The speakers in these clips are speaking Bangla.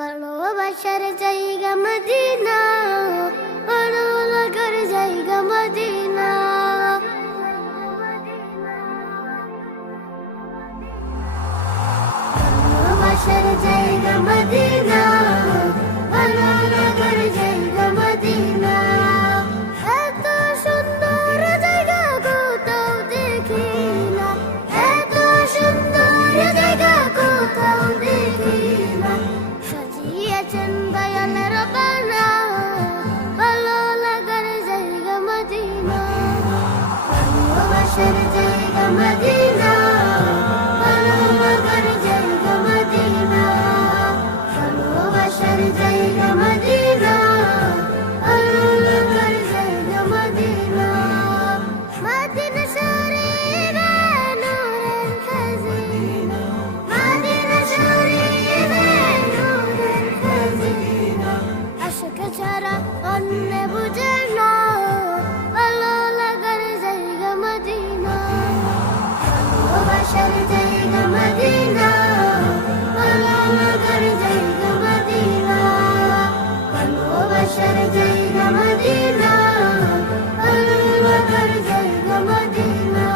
ভালোবাসার জায়গা মদিনা, ভালো লাগার জায়গা মদিনা। ভালোবাসার জায়গা মদিনা, ভালো লাগার জায়গা মদিনা। এত সুন্দর জায়গা কোথাও দেখি না, এত সুন্দর জায়গা কোথাও দেখি না। সাজিয়েছেন দয়াল রব্বানা, ভালো লাগার জায়গা মদিনা। ভালোবাসার জায়গা মদিনা, ভালো লাগার জায়গা মদিনা। ভালোবাসার জায়গা মদিনা, ভালো লাগার জায়গা মদিনা। মদিনা শরীফে নূরের খাজিনা, মদিনা শরীফে নূরের খাজিনা। আশিক ছাড়া অন্য বুঝে না, ভালো লাগার জায়গা মদিনা। ভালোবাসার জায়গা মদিনা, ভালো লাগার জায়গা মদিনা। ভালোবাসার জায়গা মদিনা, ভালো লাগার জায়গা মদিনা।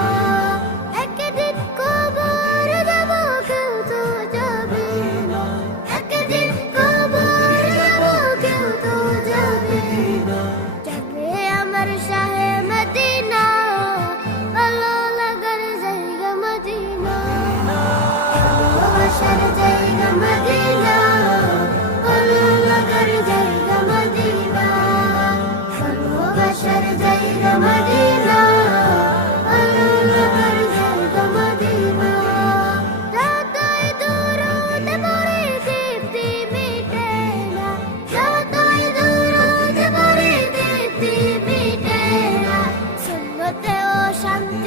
একদিন কবর যাব কেউ তো যাবে না, একদিন কবর যাব কেউ তো যাবে না। যাবে আমার শাহে মদিনা, ভালো লাগার জায়গা মদিনা। ভালোবাসার জায়গা মদিনা, ভালো লাগার জায়গা মদিনা। ভালোবাসার জায়গা মদিনা, ভালো লাগার জায়গা মদিনা। যতই দূরত পড়ে তৃপ্তি মিটে না, যতই দূরত পড়ে তৃপ্তি মিটে না। সুন্নতে ও শান্তি